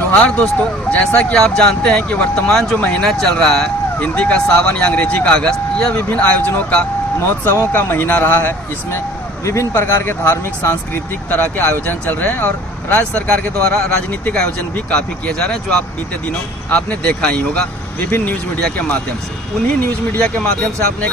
जोहार दोस्तों, जैसा कि आप जानते हैं कि वर्तमान जो महीना चल रहा है हिंदी का सावन या अंग्रेजी का अगस्त, यह विभिन्न आयोजनों का महोत्सवों का महीना रहा है। इसमें विभिन्न प्रकार के धार्मिक सांस्कृतिक तरह के आयोजन चल रहे हैं और राज्य सरकार के द्वारा राजनीतिक आयोजन भी काफ़ी किए जा रहे हैं, जो आप बीते दिनों आपने देखा ही होगा विभिन्न न्यूज़ मीडिया के माध्यम से। उन्हीं न्यूज़ मीडिया के माध्यम से आपने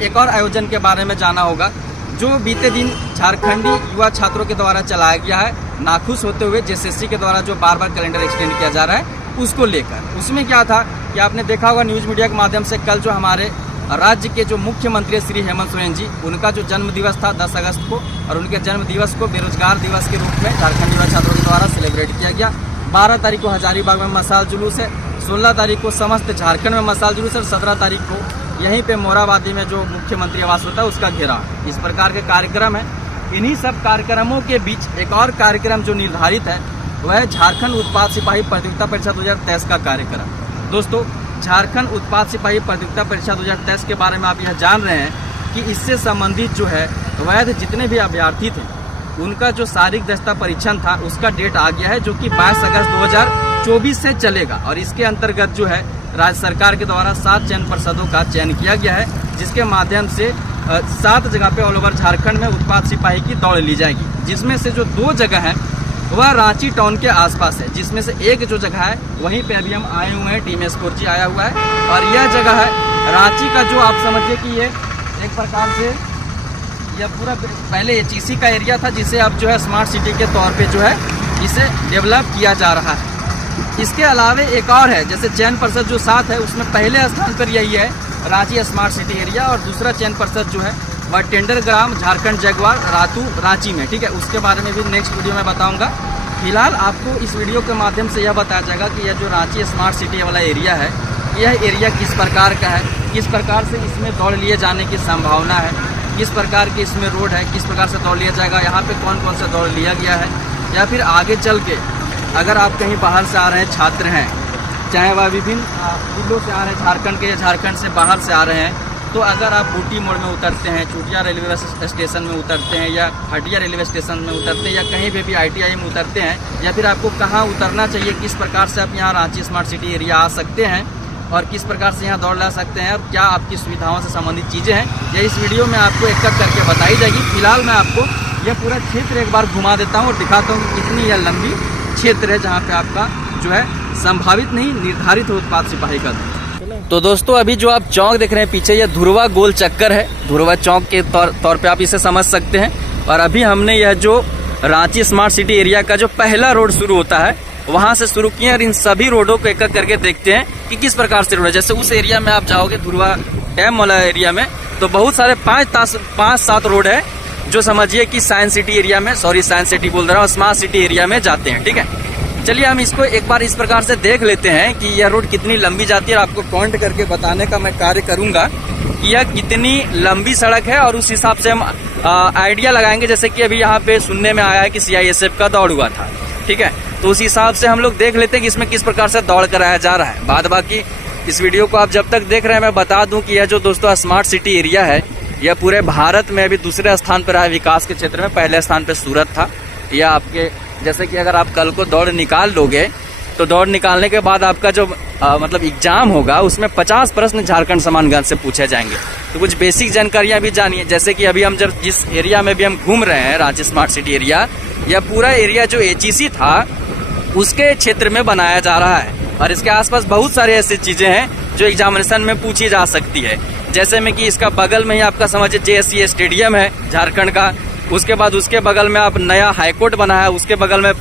एक और आयोजन के बारे में जाना होगा, जो बीते दिन झारखंडी युवा छात्रों के द्वारा चलाया गया है, नाखुश होते हुए जेएसएससी के द्वारा जो बार बार कैलेंडर एक्सटेंड किया जा रहा है उसको लेकर। उसमें क्या था कि आपने देखा होगा न्यूज़ मीडिया के माध्यम से, कल जो हमारे राज्य के जो मुख्यमंत्री श्री हेमंत सोरेन जी, उनका जो जन्म दिवस था 10 अगस्त को, और उनके जन्म दिवस को बेरोजगार दिवस के रूप में झारखंड युवा छात्रों के द्वारा सेलिब्रेट किया गया। 12 तारीख को हजारीबाग में मशाल जुलूस है, 16 तारीख को समस्त झारखंड में मशाल जुलूस है और 17 तारीख को यहीं पे मोराबादी में जो मुख्यमंत्री आवास होता है उसका घेराव। इस प्रकार के कार्यक्रम है। इन्हीं सब कार्यक्रमों के बीच एक और कार्यक्रम जो निर्धारित है वह है झारखंड उत्पाद सिपाही प्रतियोगिता परीक्षा 2023 का कार्यक्रम। दोस्तों, झारखंड उत्पाद सिपाही प्रतियोगिता परीक्षा 2023 के बारे में आप यह जान रहे हैं कि इससे संबंधित जो है वैध जितने भी अभ्यर्थी थे उनका जो शारीरिक दक्षता परीक्षण था उसका डेट आ गया है, जो कि 22 अगस्त 2024 से चलेगा। और इसके अंतर्गत जो है राज्य सरकार के द्वारा 7 चयन परिषदों का चयन किया गया है, जिसके माध्यम से 7 जगह पे ऑल ओवर झारखंड में उत्पाद सिपाही की दौड़ ली जाएगी, जिसमें से जो 2 जगह है वह रांची टाउन के आसपास है, जिसमें से एक जो जगह है वहीं पे अभी हम आए हुए हैं, टीम स्कोर जी आया हुआ है। और यह जगह है रांची का, जो आप समझिए कि ये एक प्रकार से यह पूरा पहले एचईसी का एरिया था, जिसे अब जो है स्मार्ट सिटी के तौर पे जो है इसे डेवलप किया जा रहा है। इसके अलावा एक और है, जैसे चयन परिषद जो 7 है उसमें पहले स्थान पर यही है रांची स्मार्ट सिटी एरिया, और दूसरा चयन परिषद जो है वह टेंडर ग्राम झारखंड जगवार रातू रांची में। ठीक है, उसके बारे में भी नेक्स्ट वीडियो में बताऊंगा। फिलहाल आपको इस वीडियो के माध्यम से यह बताया जाएगा कि यह जो रांची स्मार्ट सिटी वाला एरिया है, यह एरिया किस प्रकार का है, किस प्रकार से इसमें दौड़ लिए जाने की संभावना है, किस प्रकार की इसमें रोड है, किस प्रकार से दौड़ लिया जाएगा, यहाँ पे कौन कौन सा दौड़ लिया गया है, या फिर आगे चल के अगर आप कहीं बाहर से आ रहे हैं छात्र हैं, चाहे वह विभिन्न जिलों से आ रहे हैं झारखंड के या झारखंड से बाहर से आ रहे हैं, तो अगर आप बूटी मोड़ में उतरते हैं, चुटिया रेलवे स्टेशन में उतरते हैं, या हटिया रेलवे स्टेशन में उतरते हैं, या कहीं पे भी ITI में उतरते हैं, या फिर आपको कहाँ उतरना चाहिए, किस प्रकार से आप यहाँ रांची स्मार्ट सिटी एरिया आ सकते हैं और किस प्रकार से यहाँ दौड़ ला सकते हैं, और क्या आपकी सुविधाओं से संबंधित चीज़ें हैं, यह इस वीडियो में आपको एक एक करके बताई जाएगी। फिलहाल मैं आपको यह पूरा क्षेत्र एक बार घुमा देता हूँ और दिखाता हूँ कि कितनी यह लंबी क्षेत्र है जहाँ पे आपका जो है संभावित नहीं निर्धारित हो उत्पाद सिपाही का। तो दोस्तों, अभी जो आप चौक देख रहे हैं पीछे, यह धुरवा गोल चक्कर है, धुरवा चौक के तौर पे आप इसे समझ सकते हैं। और अभी हमने यह जो रांची स्मार्ट सिटी एरिया का जो पहला रोड शुरू होता है वहां से शुरू किए, और इन सभी रोडों को एक एक करके देखते हैं कि किस प्रकार से रोड है। जैसे उस एरिया में आप जाओगे धुरवा डैम वाला एरिया में, तो बहुत सारे 5-7 रोड है जो समझिए कि साइंस सिटी एरिया में, साइंस सिटी बोल रहा हूँ, स्मार्ट सिटी एरिया में जाते हैं। ठीक है, चलिए हम इसको एक बार इस प्रकार से देख लेते हैं कि यह रोड कितनी लंबी जाती है, और आपको काउंट करके बताने का मैं कार्य करूंगा कि यह कितनी लंबी सड़क है, और उस हिसाब से हम आइडिया लगाएंगे। जैसे कि अभी यहाँ पे सुनने में आया है कि CISF का दौड़ हुआ था, ठीक है, तो उस हिसाब से हम लोग देख लेते हैं कि इसमें किस प्रकार से दौड़ कराया जा रहा है। बाद बाकी इस वीडियो को आप जब तक देख रहे हैं, मैं बता दूं कि यह जो दोस्तों स्मार्ट सिटी एरिया है, यह पूरे भारत में अभी दूसरे स्थान पर है विकास के क्षेत्र में। पहले स्थान पर सूरत था। यह आपके जैसे कि अगर आप कल को दौड़ निकाल लोगे तो दौड़ निकालने के बाद आपका जो मतलब एग्जाम होगा उसमें 50 प्रश्न झारखंड समान ज्ञान से पूछे जाएंगे। तो कुछ बेसिक जानकारियां भी जानिए। जैसे कि अभी हम जब जिस एरिया में भी हम घूम रहे हैं, रांची स्मार्ट सिटी एरिया, यह पूरा एरिया जो HEC था उसके क्षेत्र में बनाया जा रहा है, और इसके आसपास बहुत सारी ऐसी चीजें हैं जो एग्जामिनेशन में पूछी जा सकती है। जैसे में कि इसका बगल में ही आपका समझिए JSC स्टेडियम है झारखंड का, उसके बाद उसके बगल में आप नया हाईकोर्ट बना है, उसके बगल में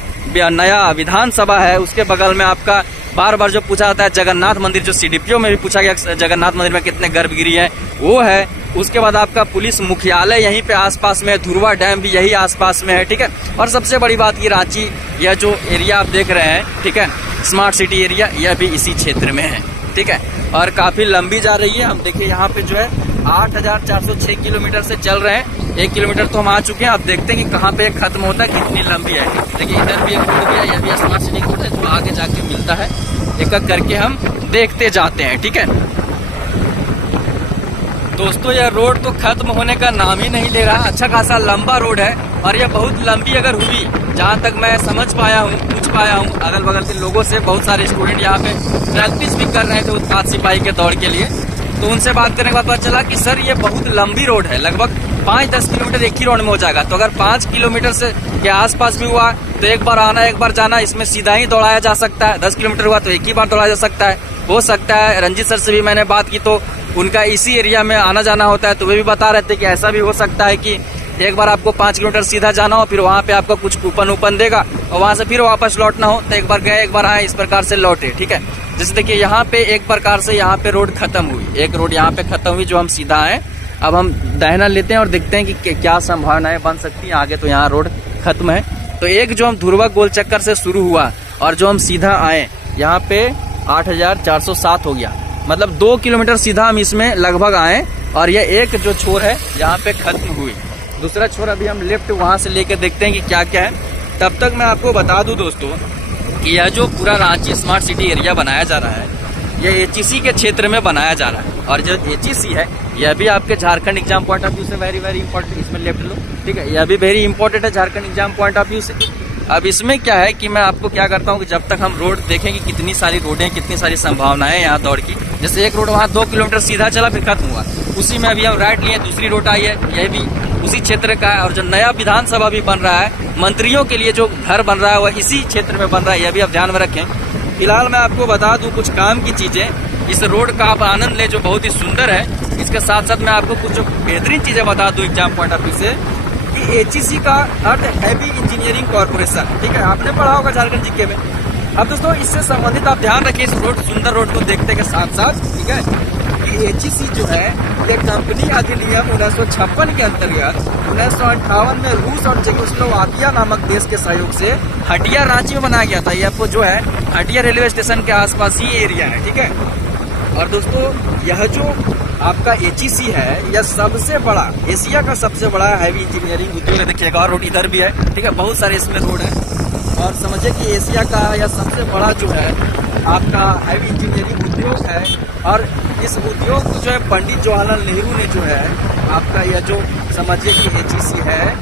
नया विधानसभा है, उसके बगल में आपका बार बार जो पूछा जाता है जगन्नाथ मंदिर, जो CDPO में भी पूछा गया जगन्नाथ मंदिर में कितने गर्भगृह हैं, वो है। उसके बाद आपका पुलिस मुख्यालय यहीं पे आसपास में, धुरवा डैम भी यही आसपास में है। ठीक है, और सबसे बड़ी बात की रांची, यह जो एरिया आप देख रहे हैं, ठीक है, स्मार्ट सिटी एरिया, यह भी इसी क्षेत्र में है। ठीक है, और काफी लंबी जा रही है। हम देखिए यहाँ पे जो है 8406 किलोमीटर से चल रहे हैं। 1 किलोमीटर तो हम आ चुके हैं। अब देखते हैं कि कहाँ पे खत्म होता है, कितनी लंबी है। देखिए इधर भी एक रोड गया, यह भी स्मार्ट सिटी कोड है जो आगे जाके मिलता है। एक एक करके हम देखते जाते हैं। ठीक है दोस्तों, यह रोड तो खत्म होने का नाम ही नहीं ले रहा। अच्छा खासा लंबा रोड है। और यह बहुत लंबी अगर हुई, जहाँ तक मैं समझ पाया हूँ, पूछ पाया हूँ अगल बगल के लोगों से, बहुत सारे स्टूडेंट यहाँ पे प्रैक्टिस भी कर रहे थे उत्पाद सिपाही के दौड़ के लिए, तो उनसे बात करने के बाद पता चला कि सर ये बहुत लंबी रोड है, लगभग 5-10 किलोमीटर एक ही रोड में हो जाएगा। तो अगर 5 किलोमीटर से के आसपास भी हुआ तो एक बार आना एक बार जाना, इसमें सीधा ही दौड़ाया जा सकता है। 10 किलोमीटर हुआ तो एक ही बार दौड़ाया जा सकता है। हो सकता है रंजीत सर से भी मैंने बात की तो उनका इसी एरिया में आना जाना होता है, तो वे भी बता रहे थे कि ऐसा भी हो सकता है कि एक बार आपको 5 किलोमीटर सीधा जाना हो, फिर वहाँ पे आपको कुछ कूपन वूपन देगा और वहाँ से फिर वापस लौटना हो, तो एक बार गए एक बार आए, इस प्रकार से लौटे। ठीक है, जैसे देखिए यहाँ पे एक प्रकार से यहाँ पे रोड खत्म हुई, एक रोड यहाँ पे खत्म हुई जो हम सीधा आए। अब हम दाहिना लेते हैं और देखते हैं कि क्या संभावनाएं बन सकती हैं आगे। तो यहाँ रोड खत्म है, तो एक जो हम ध्रुवा गोल चक्कर से शुरू हुआ और जो हम सीधा आए यहाँ पे 8407 हो गया, मतलब 2 किलोमीटर सीधा हम इसमें लगभग आए और यह एक जो छोर है यहाँ पे खत्म हुई। दूसरा छोर अभी हम लेफ्ट वहाँ से लेकर देखते हैं कि क्या क्या है। तब तक मैं आपको बता दूं दोस्तों कि यह जो पूरा रांची स्मार्ट सिटी एरिया बनाया जा रहा है, यह HEC के क्षेत्र में बनाया जा रहा है। और जो HEC है यह भी आपके Jharkhand exam point of view से वेरी वेरी इंपॉर्टेंट, इसमें लेफ्ट लो, ठीक है, यह भी वेरी इंपॉर्टेंट है Jharkhand exam point of view से। अब इसमें क्या है कि मैं आपको क्या करता हूँ कि जब तक हम रोड देखेंगे कितनी सारी रोडें, कितनी सारी संभावनाएं यहाँ दौड़ की, जैसे एक रोड वहाँ 2 किलोमीटर सीधा चला फिर खत्म हुआ, उसी में अभी हम राइट लिए, दूसरी रोड आई है, यह भी उसी क्षेत्र का है। और जो नया विधानसभा भी बन रहा है, मंत्रियों के लिए जो घर बन रहा है वह इसी क्षेत्र में बन रहा है, यह भी आप ध्यान में रखें। फिलहाल मैं आपको बता दूं कुछ काम की चीजें, इस रोड का आप आनंद लें जो बहुत ही सुंदर है। इसके साथ साथ मैं आपको कुछ बेहतरीन चीजें बता दूं एग्जाम पॉइंट ऑफ व्यू से कि HEC का अर्थ हैवी इंजीनियरिंग कॉर्पोरेशन, ठीक है, आपने पढ़ा होगा झारखंड जीके में। अब दोस्तों इससे संबंधित आप ध्यान रखिए इस रोड, सुंदर रोड को देखते के साथ साथ, ठीक है, कि HEC जो है ये कंपनी अधिनियम 1956 के अंतर्गत 1958 में रूस और चेकोस्लोवाकिया नामक देश के सहयोग से हटिया रांची में बनाया गया था। ये आपको जो है हटिया रेलवे स्टेशन के आसपास ही एरिया है, ठीक है। और दोस्तों यह जो आपका HEC है यह सबसे बड़ा, एशिया का सबसे बड़ा हैवी इंजीनियरिंग उद्योग है। देखिएगा और रोड इधर भी है, ठीक है, बहुत सारे इसमें रोड है। और समझिए कि एशिया का यह सबसे बड़ा जो है आपका हैवी इंजीनियरिंग उद्योग है। और इस उद्योग को जो है पंडित जवाहरलाल नेहरू ने जो है आपका यह जो समझिए कि HEC है,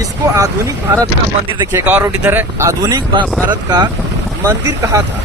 इसको आधुनिक भारत का मंदिर, देखिएगा और रोड इधर है, आधुनिक भारत का मंदिर कहा था।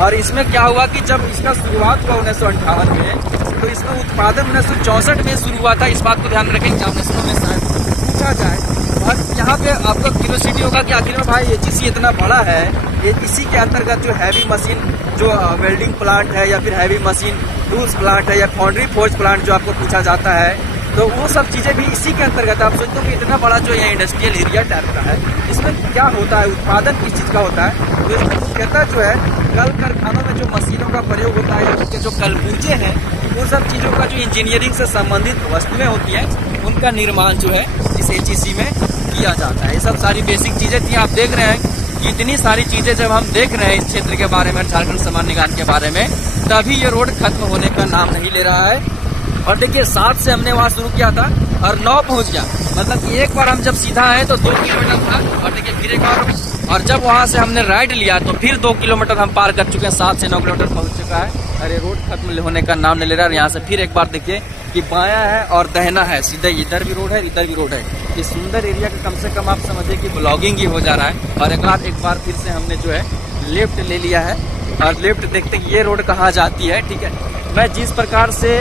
और इसमें क्या हुआ कि जब इसका शुरुआत हुआ 1958 में, तो इसका उत्पादन 1964 में शुरू हुआ था। इस बात को ध्यान में रखें, एग्जामिनेशन में शायद पूछा जाए। और यहाँ पे आपको क्यूरियोसिटी होगा कि आखिर में भाई HEC इतना बड़ा है, ये इसी के अंतर्गत जो हैवी मशीन जो वेल्डिंग प्लांट है या फिर हैवी मशीन टूल्स प्लांट है या फाउंड्री फोर्ज प्लांट जो आपको पूछा जाता है, तो वो सब चीज़ें भी इसी के अंतर्गत। आप सोचते हो कि इतना बड़ा जो ये इंडस्ट्रियल एरिया टाइप का है, इसमें क्या होता है, उत्पादन किस चीज़ का होता है, तो इसमें मुख्यतः जो है कल कारखानों में जो मशीनों का प्रयोग होता है, उसके जो कलपुर्जे हैं, वो सब चीज़ों का जो इंजीनियरिंग से संबंधित वस्तुएं होती हैं, उनका निर्माण जो है इस HEC में किया जाता है। ये सब सारी बेसिक चीज़ें थी। आप देख रहे हैं कि इतनी सारी चीज़ें जब हम देख रहे हैं इस क्षेत्र के बारे में, झारखंड सामान्य निगम के बारे में, तभी ये रोड खत्म होने का नाम नहीं ले रहा है। और देखिए 7 से हमने वहाँ शुरू किया था और 9 पहुँच गया, मतलब कि एक बार हम जब सीधा आए तो 2 किलोमीटर था और देखिए फिर एक और जब वहाँ से हमने राइट लिया तो फिर 2 किलोमीटर हम पार कर चुके हैं, 7 से 9 किलोमीटर पहुँच चुका है। अरे रोड खत्म होने का नाम नहीं ले रहा है। यहाँ से फिर एक बार देखिए कि बायां है और दहना है, सीधे इधर भी रोड है इधर भी रोड है। इस सुंदर एरिया का कम से कम आप समझिए कि ब्लॉगिंग ही हो जा रहा है। और एक बार फिर से हमने जो है लेफ्ट ले लिया है और लेफ्ट देखते हैं ये रोड कहाँ जाती है, ठीक है। मैं जिस प्रकार से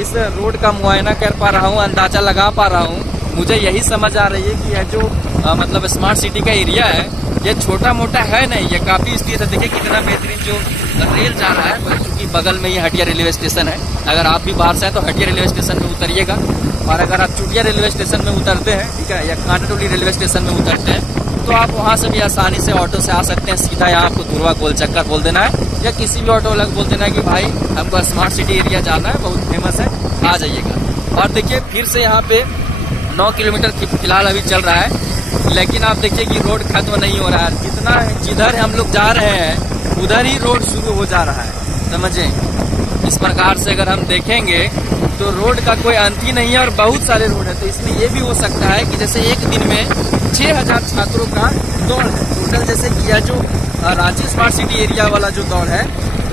इस रोड का मुआयना कर पा रहा हूँ, अंदाजा लगा पा रहा हूँ, मुझे यही समझ आ रही है कि यह जो मतलब स्मार्ट सिटी का एरिया है ये छोटा मोटा है नहीं, ये काफ़ी स्थित है। देखिए कितना बेहतरीन जो रेल जा रहा है, क्योंकि बगल में ये हटिया रेलवे स्टेशन है। अगर आप भी बाहर से हैं तो हटिया रेलवे स्टेशन में उतरिएगा, और अगर आप चुटिया रेलवे स्टेशन में उतरते हैं, ठीक है, या कांटाटोली रेलवे स्टेशन में उतरते हैं, तो आप वहाँ से भी आसानी से ऑटो से आ सकते हैं। सीधा यहाँ आपको ध्रुवा गोल चक्कर बोल देना है, या किसी भी ऑटो वाला बोल देना है कि भाई हमको स्मार्ट सिटी एरिया जाना है, बहुत फेमस है, आ जाइएगा। और देखिए फिर से यहाँ पे 9 किलोमीटर फिलहाल अभी चल रहा है, लेकिन आप देखिए कि रोड खत्म नहीं हो रहा है। जितना जिधर हम लोग जा रहे हैं उधर ही रोड शुरू हो जा रहा है, समझे। इस प्रकार से अगर हम देखेंगे तो रोड का कोई अंत ही नहीं है और बहुत सारे रोड है। तो इसमें ये भी हो सकता है कि जैसे एक दिन में 6000 छात्रों का दौड़ है टोटल, जैसे कि यह जो रांची स्मार्ट सिटी एरिया वाला जो दौड़ है,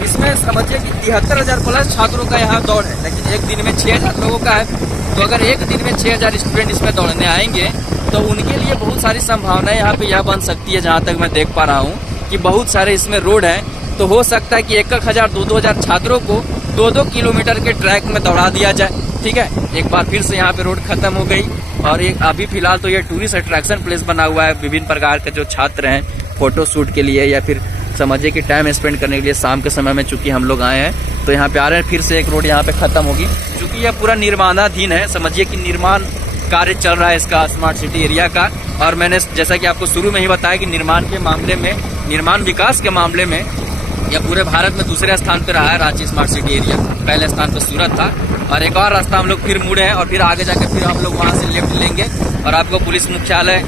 इसमें समझिए कि 73,000 प्लस छात्रों का यहाँ दौड़ है, लेकिन एक दिन में 6000 लोगों का है। तो अगर एक दिन में 6000 स्टूडेंट इसमें दौड़ने आएंगे तो उनके लिए बहुत सारी संभावनाएं यहाँ पे यह बन सकती है। जहाँ तक मैं देख पा रहा हूँ कि बहुत सारे इसमें रोड हैं, तो हो सकता है कि 1000 2000 छात्रों को 2-2 किलोमीटर के ट्रैक में दौड़ा दिया जाए। ठीक है, एक बार फिर से यहाँ पे रोड खत्म हो गई और एक अभी फिलहाल तो ये टूरिस्ट अट्रैक्शन प्लेस बना हुआ है। विभिन्न प्रकार के जो छात्र हैं फोटो शूट के लिए या फिर समझिए कि टाइम स्पेंड करने के लिए शाम के समय में चूंकि हम लोग आए हैं तो यहाँ पे आ रहे हैं। फिर से एक रोड यहाँ पे खत्म होगी, चूंकि यह पूरा निर्माणाधीन है। समझिए कि निर्माण कार्य चल रहा है इसका स्मार्ट सिटी एरिया का। और मैंने जैसा कि आपको शुरू में ही बताया कि निर्माण के मामले में, निर्माण विकास के मामले में यह पूरे भारत में दूसरे स्थान पर रहा है रांची स्मार्ट सिटी एरिया। पहले स्थान पर सूरत था और एक और रास्ता हम लोग फिर मुड़े हैं और फिर आगे जाकर फिर हम लोग वहाँ से लेफ्ट लेंगे और आपको पुलिस मुख्यालय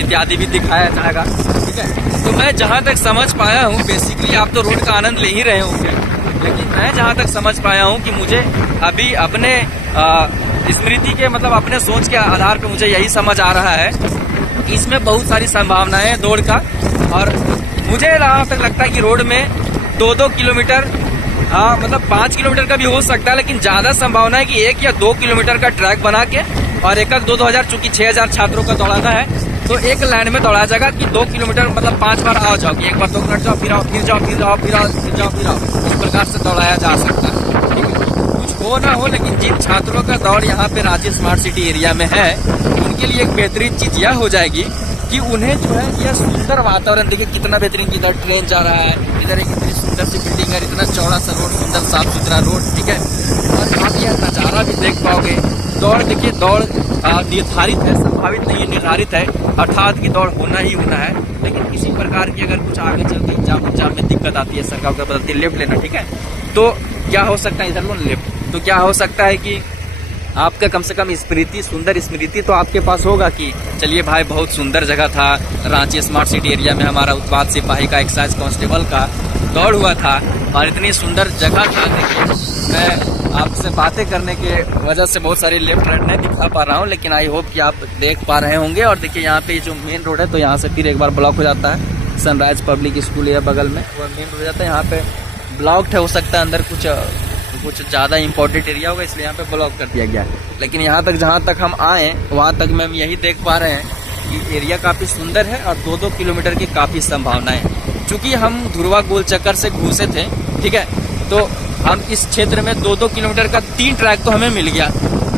इत्यादि भी दिखाया जाएगा। ठीक है, तो मैं जहाँ तक समझ पाया हूँ, बेसिकली आप तो रोड का आनंद ले ही रहे होंगे, लेकिन मैं जहाँ तक समझ पाया हूँ कि मुझे अभी अपने स्मृति के मतलब अपने सोच के आधार पर मुझे यही समझ आ रहा है कि इसमें बहुत सारी संभावनाएं हैं दौड़ का। और मुझे जहाँ तक लगता है कि रोड में 2-2 किलोमीटर मतलब 5 किलोमीटर का भी हो सकता है, लेकिन ज़्यादा संभावना है कि 1 या 2 किलोमीटर का ट्रैक बना के और 1-2 हजार चूंकि 6000 छात्रों का दौड़ाना है तो एक लाइन में दौड़ा जाएगा कि 2 किलोमीटर मतलब 5 बार आओ जाओगी, एक बार 2 मिनट जाओ फिर आओ फिर जाओ फिर जाओ फिर आओ फिर जाओ फिर आओ, इस प्रकार से दौड़ाया जा सकता है। ठीक है, कुछ हो ना हो, लेकिन जिन छात्रों का दौड़ यहाँ पे रांची स्मार्ट सिटी एरिया में है उनके लिए एक बेहतरीन चीज यह हो जाएगी कि उन्हें जो है यह सुंदर वातावरण, देखिए कितना बेहतरीन, इधर ट्रेन जा रहा है, इधर एक इतनी सुंदर सी बिल्डिंग है, इतना चौड़ा सा रोड, सुंदर साफ सुथरा रोड। ठीक है, और आप यह नज़ारा भी देख पाओगे। दौड़ देखिए, दौड़ निर्धारित है, संभावित नहीं है, निर्धारित है, अर्थात की दौड़ होना ही होना है। लेकिन किसी प्रकार की अगर कुछ आगे चल के एग्जाम में दिक्कत आती है, सरकार को बदलती है, लेफ्ट लेना। ठीक है, तो क्या हो सकता है, इधर लो लेफ्ट, तो क्या हो सकता है कि आपका कम से कम स्मृति, सुंदर स्मृति तो आपके पास होगा कि चलिए भाई बहुत सुंदर जगह था, रांची स्मार्ट सिटी एरिया में हमारा उत्पाद सिपाही का, एक्साइज कांस्टेबल का दौड़ हुआ था और इतनी सुंदर जगह था। देखिए मैं आपसे बातें करने के वजह से बहुत सारी लेफ्ट राइट नहीं दिखा पा रहा हूँ, लेकिन आई होप कि आप देख पा रहे होंगे। और देखिए यहाँ पे जो मेन रोड है तो यहाँ से फिर एक बार ब्लॉक हो जाता है। सनराइज पब्लिक स्कूल है बगल में, वह मेन रोड हो जाता है, यहाँ पे ब्लॉक्ड है, हो सकता है अंदर कुछ ज़्यादा इंपॉर्टेंट एरिया होगा इसलिए यहाँ पे ब्लॉक कर दिया गया है। लेकिन यहाँ तक जहाँ तक हम आए वहाँ तक में हम यही देख पा रहे हैं कि एरिया काफ़ी सुंदर है और 2-2 किलोमीटर की काफ़ी संभावनाएं हैं। चूँकि हम धुरवा गोल चक्कर से घुसे थे, ठीक है, तो हम इस क्षेत्र में 2-2 किलोमीटर का 3 ट्रैक तो हमें मिल गया।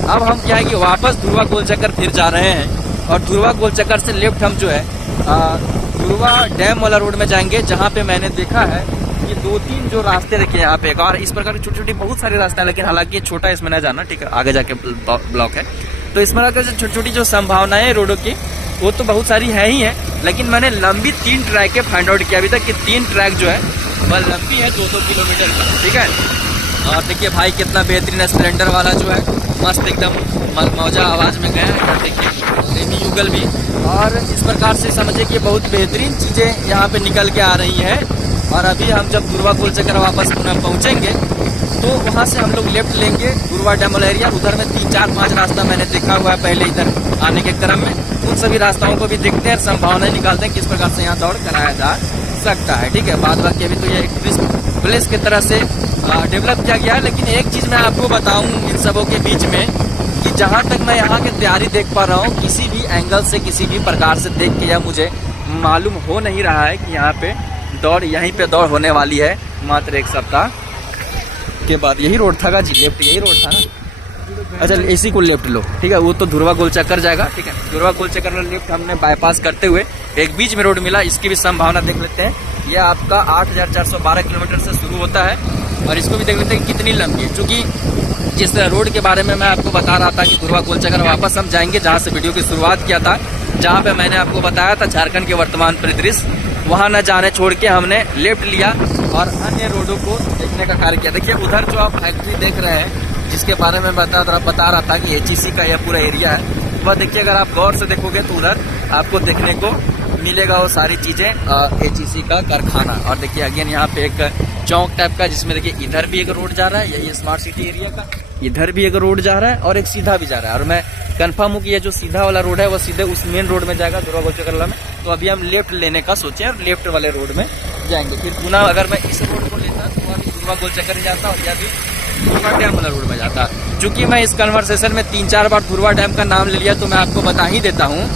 अब हम क्या है कि वापस धुरवा गोल चक्कर फिर जा रहे हैं और धुरवा गोल चक्कर से लेफ्ट हम जो है धुरवा डैम वाला रोड में जाएंगे, जहाँ पे मैंने देखा है ये 2-3 जो रास्ते देखिए यहाँ पे, और इस प्रकार की छोटी छोटी बहुत सारे रास्ते हैं, लेकिन हालांकि छोटा इसमें ना जाना, ठीक है, आगे जाके ब्लॉक है। तो इसमें छोटी छोटी जो संभावनाएं रोडों की वो तो बहुत सारी है ही है, लेकिन मैंने लंबी 3 ट्रैक फाइंड आउट किया अभी तक कि 3 ट्रैक जो है वह लंबी है 2-2 किलोमीटर का। ठीक है, और देखिए भाई कितना बेहतरीन स्प्लेंडर वाला जो है मस्त एकदम मौजा आवाज़ में गया है। देखिए रेमी युगल भी, और इस प्रकार से समझिए कि बहुत बेहतरीन चीज़ें यहाँ पे निकल के आ रही हैं। और अभी हम जब धुरवा गोल चक्कर वापस पुनः पहुँचेंगे तो वहाँ से हम लोग लेफ्ट लेंगे धुरवा डैम वाला एरिया। उधर में 3-4-5 रास्ता मैंने देखा हुआ है पहले इधर आने के क्रम में, उन सभी रास्ताओं को भी देखते हैं, संभावनाएं निकालते हैं किस प्रकार से यहाँ दौड़ कराया जा सकता है। ठीक है, बाद बाकी अभी तो ये एक टूरिस्ट प्लेस की तरह से डेवलप किया गया है। लेकिन एक चीज़ मैं आपको बताऊँ इन सबों के बीच में कि जहाँ तक मैं यहाँ की तैयारी देख पा रहा हूँ, किसी भी एंगल से किसी भी प्रकार से देख के यह मुझे मालूम हो नहीं रहा है कि यहाँ पे दौड़, यहीं पे दौड़ होने वाली है मात्र 1 सप्ताह के बाद। यही रोड था जी, लेफ्ट यही रोड था ना। अच्छा इसी को लेफ्ट लो, ठीक है, वो तो धुरवा गोल चक्कर जाएगा। ठीक है, धुरवा गोल चक्कर में लेफ्ट हमने बाईपास करते हुए एक बीच में रोड मिला, इसकी भी संभावना देख लेते हैं। यह आपका 8412 किलोमीटर से शुरू होता है और इसको भी देख लेते हैं कितनी लंबी है। चूँकि जिस रोड के बारे में मैं आपको बता रहा था कि धुरवा गोल चक्कर वापस हम जाएंगे जहाँ से वीडियो की शुरुआत किया था, जहाँ पे मैंने आपको बताया था झारखंड के वर्तमान परिदृश्य, वहाँ न जाने छोड़ के हमने लेफ्ट लिया और अन्य रोडों को देखने का कार्य किया। देखिए उधर जो आप फैक्ट्री देख रहे हैं जिसके बारे में बता रहा था कि HEC का यह पूरा एरिया है, वह देखिए अगर आप गौर से देखोगे तो उधर आपको देखने को मिलेगा वो सारी चीज़ें HEC का कारखाना। और देखिए अगेन यहाँ पे एक चौक टाइप का, जिसमें देखिए इधर भी एक रोड जा रहा है, यही स्मार्ट सिटी एरिया का, इधर भी एक रोड जा रहा है और एक सीधा भी जा रहा है। और मैं कंफर्म हूँ कि ये जो सीधा वाला रोड है वो सीधे उस मेन रोड में जाएगा धुरवा गोल चक्कर में। तो अभी हम लेफ्ट लेने का सोचे और लेफ्ट वाले रोड में जाएंगे। फिर पुनः अगर मैं इस रोड को लेता तो वह भी धुरवा गोल चक्कर जाता और यह भी धुरवा डैम वाला रोड में जाता। चूंकि मैं इस कन्वर्सेशन में 3-4 बार धुरवा डैम का नाम ले लिया, तो मैं आपको बता ही देता हूँ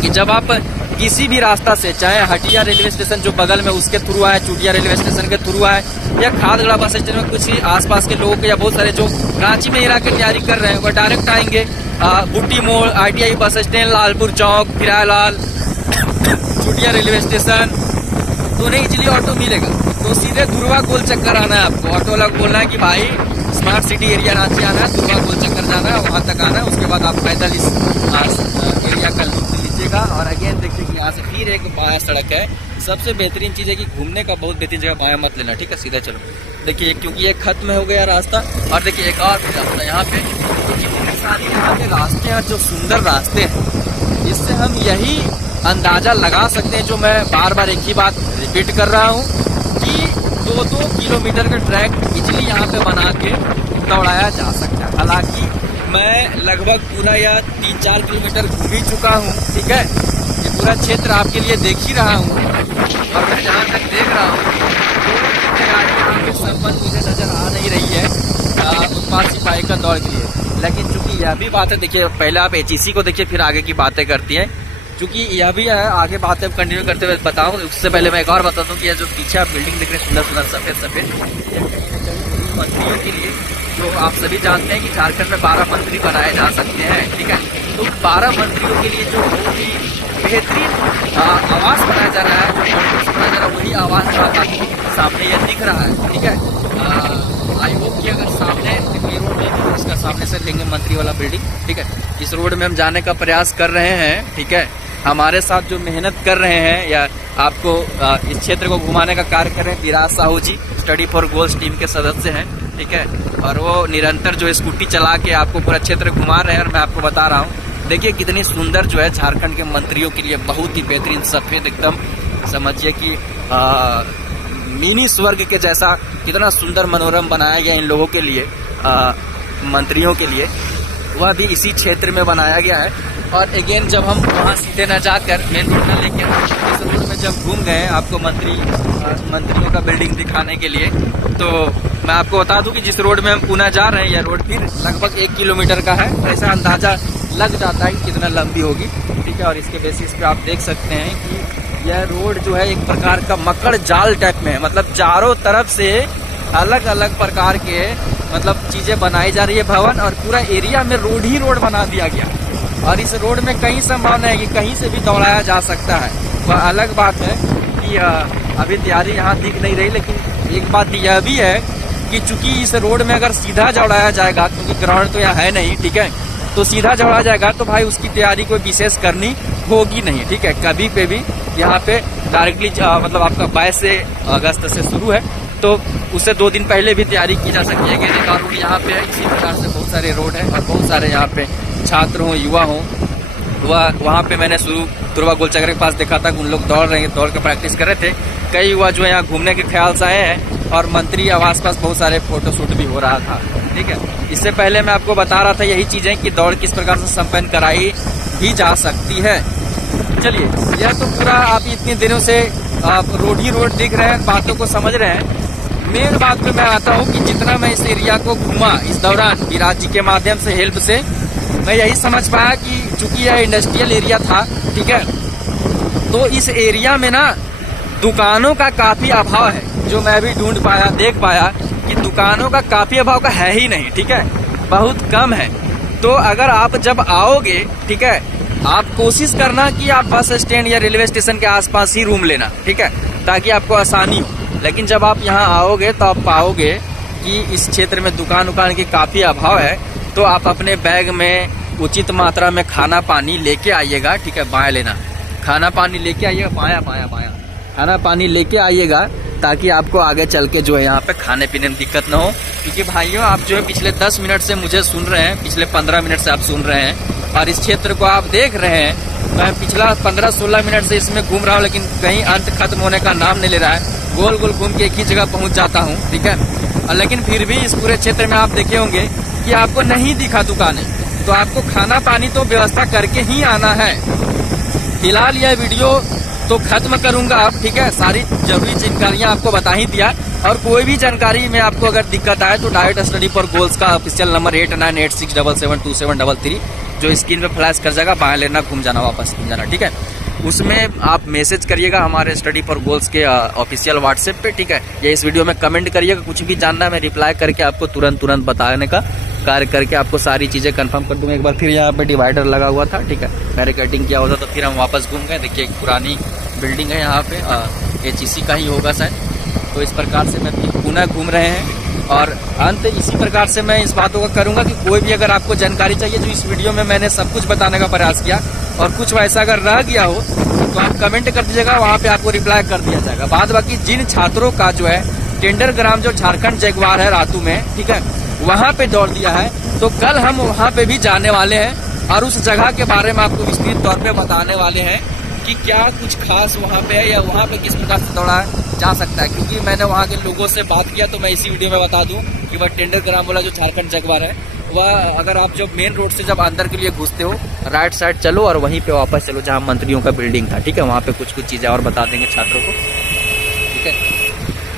कि जब आप किसी भी रास्ता से, चाहे हटिया रेलवे स्टेशन जो बगल में उसके थ्रू आए, चूटिया रेलवे स्टेशन के थ्रू आए, या खादगड़ा बस स्टैंड में कुछ ही आसपास के लोगों के, या बहुत सारे जो रांची में इरा की तैयारी कर रहे हैं, वह डायरेक्ट आएंगे बुट्टी मोड़, ITI बस स्टैंड, लालपुर चौक, फिरालाल, चूटिया रेलवे स्टेशन, तो उन्हें इजिली ऑटो मिलेगा। तो सीधे धुरवा गोल चक्कर आना है आपको। ऑटो वाला बोलना है कि भाई स्मार्ट सिटी एरिया रांची आना है, धुरवा गोल चक्कर जाना है, वहाँ तक आना है। उसके बाद आप पैदल इस एरिया का लुत्फ लीजिएगा। और अगेन देखिए कि यहाँ से फिर एक बाया सड़क है। सबसे बेहतरीन चीज़ है कि घूमने का बहुत बेहतरीन जगह बाया मत लेना, ठीक है, सीधा चलो। देखिए क्योंकि ये खत्म हो गया रास्ता, और देखिए एक और भी रास्ता यहाँ पे। तो जितने सारे यहाँ के रास्ते हैं, जो सुंदर रास्ते हैं, इससे हम यही अंदाज़ा लगा सकते हैं, जो मैं बार बार एक ही बात रिपीट कर रहा हूँ, कि 2-2 किलोमीटर का ट्रैक इजली यहाँ पे बना के दौड़ाया जा सकता है। हालांकि मैं लगभग पूरा या 3-4 किलोमीटर घूम ही चुका हूँ, ठीक है। ये पूरा क्षेत्र आपके लिए देख ही रहा हूँ, और मैं जहाँ तक देख रहा हूँ तो संबंध मुझे नजर आ नहीं रही है उत्पाद सिपाही का दौड़ के लिए। लेकिन चूंकि यह भी बात है, देखिए पहले आप HEC को देखिए, फिर आगे की बातें करती है। क्योंकि यह भी है, आगे बातें कंटिन्यू करते हुए बताऊँ, उससे पहले मैं एक और बता दूँ कि यह जो पीछे आप बिल्डिंग देख रहे हैं, सुंदर सुंदर सफ़ेद, मंत्रियों के लिए, जो आप सभी जानते हैं कि झारखंड में 12 मंत्री बनाए जा सकते हैं, ठीक है। तो 12 मंत्रियों के लिए जो बहुत ही बेहतरीन आवास बनाया जा रहा है, बनाया जा रहा है, वही आवास आपको सामने यह दिख रहा है, ठीक है। आई होप कि अगर सामने रोड में, तो इसका सामने से लेंगे मंत्री वाला बिल्डिंग, ठीक है। इस रोड में हम जाने का प्रयास कर रहे हैं, ठीक है। हमारे साथ जो मेहनत कर रहे हैं या आपको इस क्षेत्र को घुमाने का कार्य कर रहे हैं, विराज साहू जी स्टडी फॉर गोल्स टीम के सदस्य हैं, ठीक है। और वो निरंतर जो स्कूटी चला के आपको पूरा क्षेत्र घुमा रहे हैं, और मैं आपको बता रहा हूँ, देखिए कितनी सुंदर जो है झारखंड के मंत्रियों के लिए बहुत ही बेहतरीन सफ़ेद, एकदम समझिए कि मिनी स्वर्ग के जैसा कितना सुंदर मनोरम बनाया गया इन लोगों के लिए, मंत्रियों के लिए, वह भी इसी क्षेत्र में बनाया गया है। और अगेन जब हम वहाँ सीधे न जाकर मेन रोड में लेके इस रोड में जब घूम गए आपको मंत्रियों का बिल्डिंग दिखाने के लिए, तो मैं आपको बता दूं कि जिस रोड में हम पुणे जा रहे हैं, यह रोड फिर लगभग 1 किलोमीटर का है। ऐसा अंदाजा लग जाता है कि कितना लंबी होगी, ठीक है। और इसके बेसिस पे आप देख सकते हैं कि यह रोड जो है एक प्रकार का मकड़ जाल टाइप में है, मतलब चारों तरफ से अलग अलग प्रकार के मतलब चीज़ें बनाई जा रही है, भवन, और पूरा एरिया में रोड ही रोड बना दिया गया। और इस रोड में कहीं संभावना है कि कहीं से भी दौड़ाया जा सकता है। वह अलग बात है कि अभी तैयारी यहाँ दिख नहीं रही, लेकिन एक बात यह भी है कि चूंकि इस रोड में अगर सीधा दौड़ाया जाएगा, क्योंकि ग्राउंड तो यहाँ है नहीं, ठीक है, तो सीधा दौड़ा जाएगा तो भाई उसकी तैयारी कोई विशेष करनी होगी नहीं, ठीक है। कभी पे भी यहाँ पे डायरेक्टली मतलब आपका 22 अगस्त से शुरू है, तो उससे 2 दिन पहले भी तैयारी की जा सकती है। गेंदे का रोड यहाँ पे है, इसी प्रकार से बहुत सारे रोड हैं, और बहुत सारे यहाँ पे छात्र हों, युवा हों, वहाँ पे मैंने शुरू धुरवा गोल चक्कर के पास देखा था, उन लोग दौड़ के प्रैक्टिस कर रहे थे। कई युवा जो है यहाँ घूमने के ख्याल से आए हैं, और मंत्री आवास पास बहुत सारे फोटोशूट भी हो रहा था, ठीक है। इससे पहले मैं आपको बता रहा था यही चीज़ें कि दौड़ किस प्रकार से संपन्न कराई भी जा सकती है। चलिए, यह तो पूरा आप इतने दिनों से आप रोड ही रोड दिख रहे हैं, बातों को समझ रहे हैं। मेन बात पे मैं आता हूँ कि जितना मैं इस एरिया को घूमा इस दौरान विराज जी के माध्यम से, हेल्प से, मैं यही समझ पाया कि चूंकि यह इंडस्ट्रियल एरिया था, ठीक है, तो इस एरिया में ना दुकानों का काफ़ी अभाव है। जो मैं भी ढूंढ पाया, देख पाया कि दुकानों का काफ़ी अभाव का है ही नहीं, ठीक है, बहुत कम है। तो अगर आप जब आओगे, ठीक है, आप कोशिश करना कि आप बस स्टैंड या रेलवे स्टेशन के आसपास ही रूम लेना, ठीक है, ताकि आपको आसानी हो। लेकिन जब आप यहाँ आओगे तो आप पाओगे कि इस क्षेत्र में दुकान की काफ़ी अभाव है। तो आप अपने बैग में उचित मात्रा में खाना पानी लेके आइएगा, ठीक है, बायां लेना, खाना पानी लेके आइएगा, बायां खाना पानी लेके आइएगा, ताकि आपको आगे चल के जो है यहाँ पे खाने पीने में दिक्कत ना हो। क्योंकि भाइयों, आप जो है पिछले 10 मिनट से मुझे सुन रहे हैं, पिछले 15 मिनट से आप सुन रहे हैं, और इस क्षेत्र को आप देख रहे हैं। मैं पिछला 15-16 मिनट से इसमें घूम रहा हूँ, लेकिन कहीं अंत खत्म होने का नाम नहीं ले रहा है। गोल गोल घूम के एक ही जगह पहुँच जाता हूँ, ठीक है। लेकिन फिर भी इस पूरे क्षेत्र में आप देखे होंगे कि आपको नहीं दिखा दुकानें, तो आपको खाना पानी तो व्यवस्था करके ही आना है। फिलहाल यह वीडियो तो खत्म करूंगा अब, ठीक है, सारी जरूरी जानकारियां आपको बता ही दिया। और कोई भी जानकारी में आपको अगर दिक्कत आए तो डाइट स्टडी फॉर गोल्स का ऑफिशियल नंबर 8986777273 जो स्क्रीन पे फ्लैश कर जाएगा, बाएं लेना, घूम जाना, वापस घूम जाना, ठीक है। उसमें आप मैसेज करिएगा हमारे स्टडी फॉर गोल्स के ऑफिशियल व्हाट्सएप पे, ठीक है। या इस वीडियो में कमेंट करिएगा, कुछ भी जानना है मैं रिप्लाई करके आपको तुरंत बताने का कार्य करके आपको सारी चीज़ें कंफर्म कर दूंगा। एक बार फिर यहाँ पे डिवाइडर लगा हुआ था, ठीक है, बैरिकेडिंग किया हुआ था, तो फिर हम वापस घूम गए। देखिए एक पुरानी बिल्डिंग है यहाँ पे, HEC का ही होगा शायद। तो इस प्रकार से मैं पुनः घूम रहे हैं और अंत इसी प्रकार से मैं इस बातों का करूँगा कि कोई भी अगर आपको जानकारी चाहिए, जो इस वीडियो में मैंने सब कुछ बताने का प्रयास किया और कुछ वैसा अगर रह गया हो तो आप कमेंट कर दीजिएगा, वहाँ पे आपको रिप्लाई कर दिया जाएगा। बाद बाकी जिन छात्रों का जो है टेंडर ग्राम जो झारखंड जगुआर है रातू में, ठीक है, वहाँ पे दौड़ दिया है, तो कल हम वहाँ पे भी जाने वाले हैं और उस जगह के बारे में आपको विस्तृत तौर पे बताने वाले हैं कि क्या कुछ खास वहाँ पे है या वहाँ पे किस प्रकार से दौड़ा जा सकता है। क्योंकि मैंने वहाँ के लोगों से बात किया तो मैं इसी वीडियो में बता दूं कि वह टेंडर ग्राम वाला जो झारखंड जगुआर है, वह अगर आप जब मेन रोड से जब अंदर के लिए घुसते हो, राइट साइड चलो और वहीं पे वापस चलो जहाँ मंत्रियों का बिल्डिंग था, ठीक है। वहाँ पे कुछ चीज़ें और बता देंगे छात्रों को,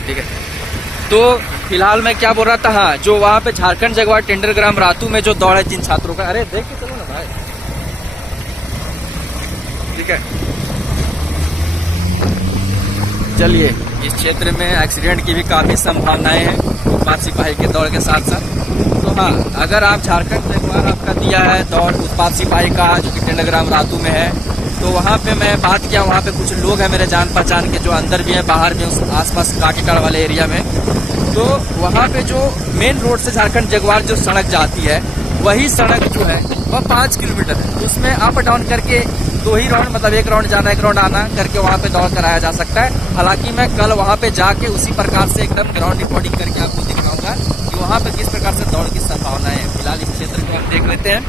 ठीक है। तो फिलहाल मैं क्या बोल रहा था, हाँ, जो वहाँ पे झारखंड जगुआर टेंडर ग्राम रातू में जो दौड़ है जिन छात्रों का, अरे देख के चलो ना भाई, ठीक है। चलिए, इस क्षेत्र में एक्सीडेंट की भी काफ़ी संभावनाएं हैं उत्पाद सिपाही के दौड़ के साथ साथ। तो हाँ, अगर आप झारखंड जगुआर आपका दिया है दौड़ उत्पाद सिपाही का जो कि टेंडर ग्राम रातू में है, तो वहाँ पे मैं बात किया, वहाँ पे कुछ लोग हैं मेरे जान पहचान के जो अंदर भी हैं बाहर भी, उस आसपास काटीटाड़ वाले एरिया में। तो वहाँ पे जो मेन रोड से झारखंड जगुआर जो सड़क जाती है, वही सड़क जो है वह 5 किलोमीटर है। तो उसमें अप डाउन करके 2 ही राउंड, मतलब 1 राउंड जाना 1 राउंड आना करके वहाँ पे दौड़ कराया जा सकता है। हालांकि मैं कल वहाँ पे जाके उसी प्रकार से एकदम ग्राउंड रिपोर्टिंग करके आपको दिखाऊंगा कि वहाँ पे किस प्रकार से दौड़ की संभावनाएं है। फिलहाल इस क्षेत्र को हम देख लेते हैं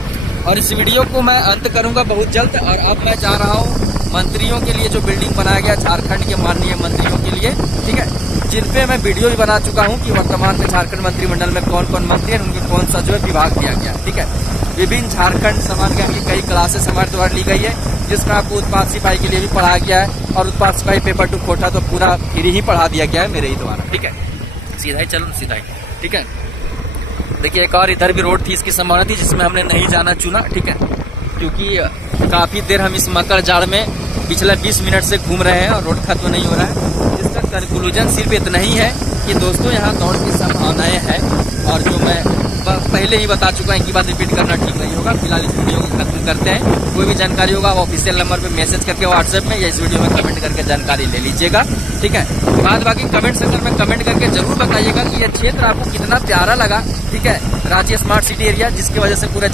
और इस वीडियो को मैं अंत करूंगा बहुत जल्द। और अब मैं जा रहा हूँ मंत्रियों के लिए जो बिल्डिंग बनाया गया झारखंड के माननीय मंत्रियों के लिए, ठीक है, जिन पे मैं वीडियो भी बना चुका हूँ कि वर्तमान में झारखंड मंत्रिमंडल में कौन कौन मंत्री हैं, उनके कौन सा जो है विभाग दिया गया, ठीक है। विभिन्न झारखंड समान ज्ञान की कई क्लासेस हमारे द्वारा ली गई है, जिसमें आपको उत्पाद सिपाही के लिए भी पढ़ाया गया है और उत्पाद सिपाही पेपर 2 कोटा तो पूरा फ्री ही पढ़ा दिया गया है मेरे ही द्वारा, ठीक है। सीधा ही चलो, सीधा ही, ठीक है। देखिए एक और इधर भी रोड थी, इसकी संभावना थी जिसमें हमने नहीं जाना चुना, ठीक है, क्योंकि काफ़ी देर हम इस मकर जाड़ में पिछले 20 मिनट से घूम रहे हैं और रोड खत्म नहीं हो रहा है। इसका कंक्लूजन सिर्फ इतना ही है कि दोस्तों यहाँ दौड़ की संभावनाएं हैं और जो मैं पहले ही बता चुका है, एक ही बात रिपीट करना ठीक नहीं होगा। फिलहाल इस वीडियो को खत्म करते हैं। कोई भी जानकारी होगा ऑफिशियल नंबर पे मैसेज करके व्हाट्सएप में या इस वीडियो में कमेंट करके जानकारी ले लीजिएगा, ठीक है। बाद बाकी कमेंट सेक्शन में कमेंट करके जरूर बताइएगा कि यह क्षेत्र आपको कितना प्यारा लगा, ठीक है। रांची स्मार्ट सिटी एरिया जिसकी वजह से पूरे